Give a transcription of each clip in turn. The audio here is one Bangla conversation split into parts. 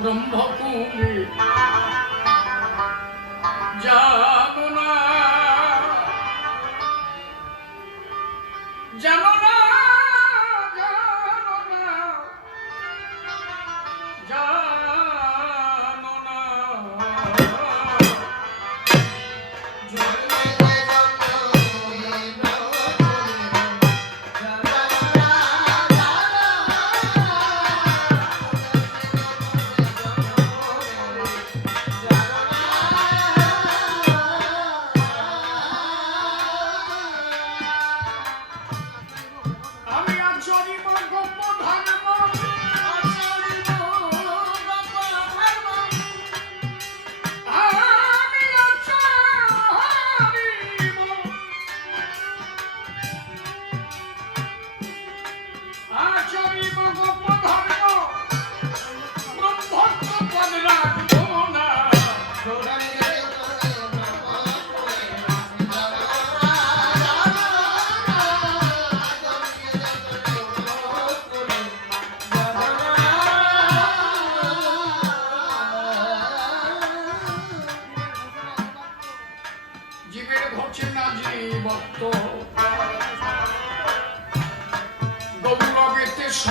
ব্রহ্মকুমি যা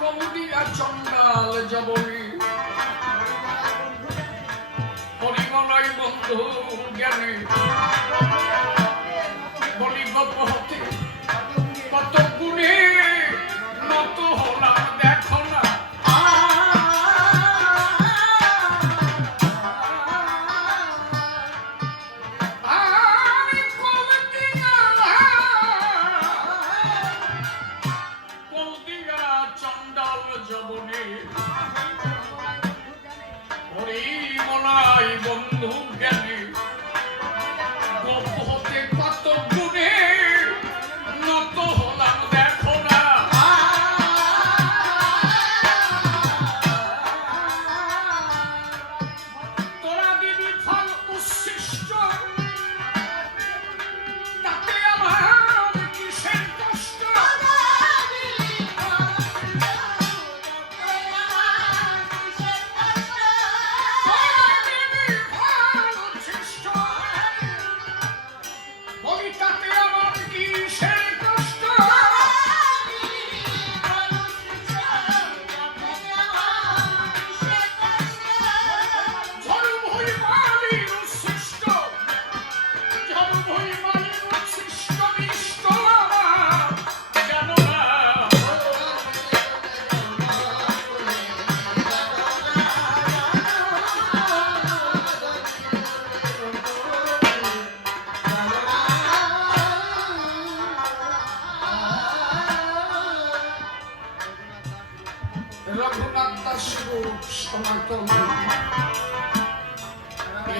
কমলিয়া চন্ডাল যাবলি পরিমলয় বন্ধু জ্ঞানী। বলি গপ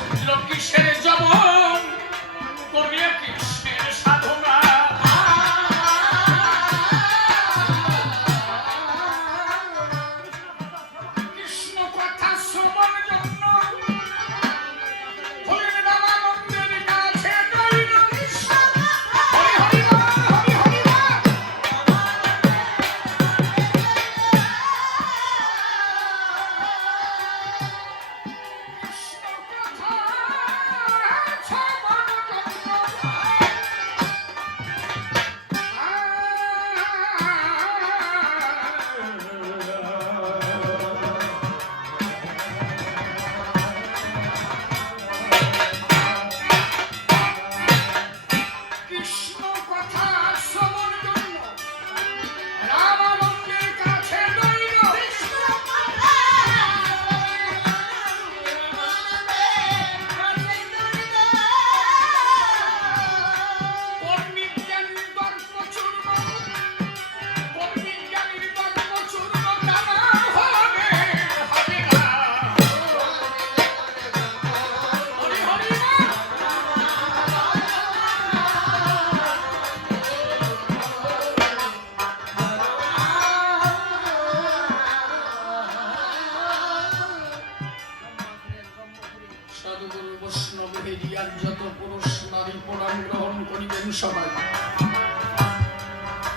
কিসের শূদ্র কিসের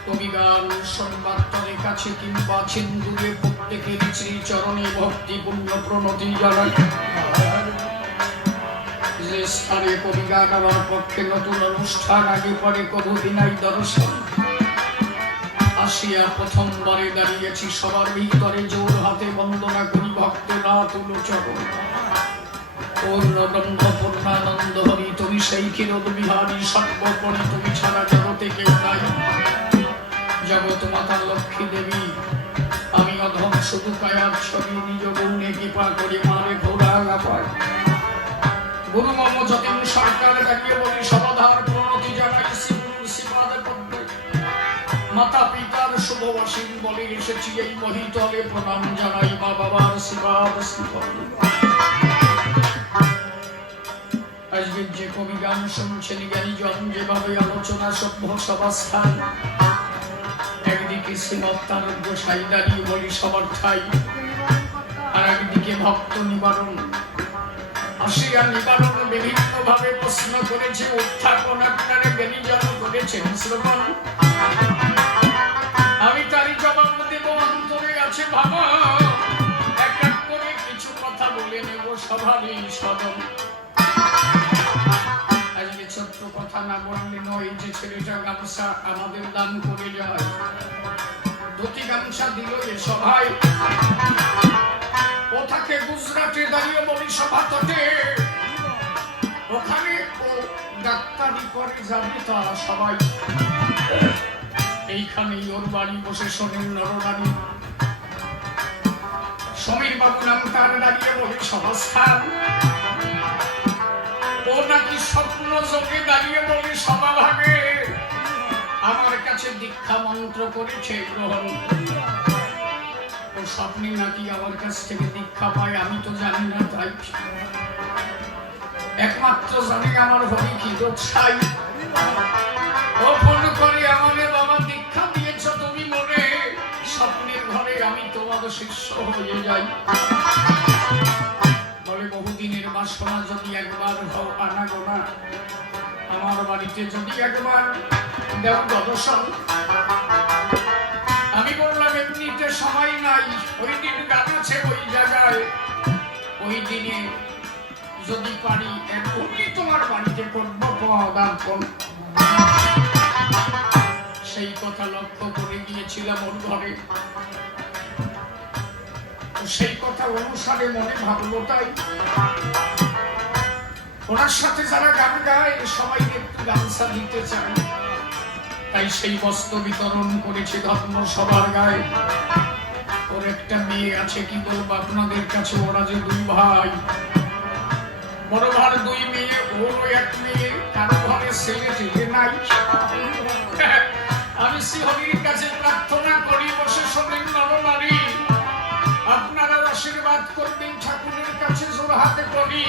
কবিগান সংবাদতলে কাছে কিংবা ছিন্দুরে প্রত্যেকের শ্রী চরণে ভক্তিপূর্ণ প্রণতি জানাই। যে স্থানে কবিগান আমার পক্ষে নতুন অনুষ্ঠান, আগে পরে কবুদি নাই দর্শন। আসিয়া প্রথমবারে দাঁড়িয়েছি সবার ভিতরে, জোর হাতে বন্দনা করি ভক্ত না তুলো চরণ। পূর্ণব্রহ্ম পূর্ণানন্দ হরি, তুমি সেই ক্ষীরদ বিহারী, সর্বপরি তুমি ছাড়া জগতে কেউ নাই। জগৎ মাতা লক্ষ্মী দেবী। আমি অধম শুধু কায়ার ছবি নিজ গুণে কৃপা করে মারে ঘোরা লাপায় গুরু মম যতীন সরকার দাঁড়িয়ে বলি সমাধার প্রণতি জানাই শ্রীগুরুর শ্রীপাদে মাতা পিতার শুভবাসীন বলে এসেছি এই মহিতলে প্রণাম জানাই মা বাবার শ্রীপাদ আজকের যে কবি গান শুনছেন জ্ঞানীজন যেভাবে আলোচনা সভ্য সভাস্থান একদিকে শ্রীমত্তার গোসাই দাঁড়িয়ে বলি সবার ঠাই। আর একদিকে ভক্ত নিবারণ, আসিয়া নিবারণ বিভিন্ন ভাবে প্রশ্ন করেছে, উত্থাপন আপনারা জ্ঞানীজন করেছেন শ্রবণ আমি তারই জবাব দেব, অন্তরে আছে ভাবা। এক এক করে কিছু কথা বলে নেব সভারই সদন। না বললে নয় যে ছেলেটা গামছা আমাদের দান করে যায়। ধুতি গামছা দিল এ সভায়। ও থাকে গুজরাটে দাঁড়িয়ে বলি সভা তটে। ওখানে ও ডাক্তারি করে যাবে তারা সবাই। এইখানেই ওর বাড়ি বসে শোনেন নরনারী। সমীর বাবু নাম তার দাঁড়িয়ে বলি সভাস্থান। নাকি স্বপ্ন চোখে দাঁড়িয়ে বলে সভা ভাগে? আমার কাছে দীক্ষা মন্ত্র করেছে গ্রহণ ও স্বপ্নে নাকি আমার কাছ থেকে দীক্ষা পায়, আমি তো জানি না তাই। একমাত্র জানি আমার হরি কি দোষাই ও ফোন করে আমাদের বাবা, দীক্ষা দিয়েছ তুমি মনে? স্বপ্নের ঘরে আমি তোমার শিষ্য হয়ে যাই। বহুদিনের বাসনা যদি একবার হও আনা গোনা আমার বাড়িতে যদি একবার দেও দর্শন। আমি বললাম, এমনিতে সময় নাই, ওই দিন আছে ওই জায়গায়। ওই দিনে যদি পারি এখনই তোমার বাড়িতে করব পদার্পণ সেই কথা লক্ষ্য করে গিয়েছিলাম ওর ঘরে সেই কথা অনুসারে মনে ভাবলো তাই। ওনার সাথে যারা গান গায় সবাই একটু গামছা দিতে চায়। তাই সেই বস্ত্র বিতরণ করেছে ধর্ম সবার গায়ে। ওর একটা মেয়ে আছে, কি বলব আপনাদের কাছে? ওরা যে দুই ভাই। বড় ভার দুই মেয়ে ওর এক মেয়ে কারও ঘরে ছেলে টেলে নাই। আমি শ্রীহরির হাতে করি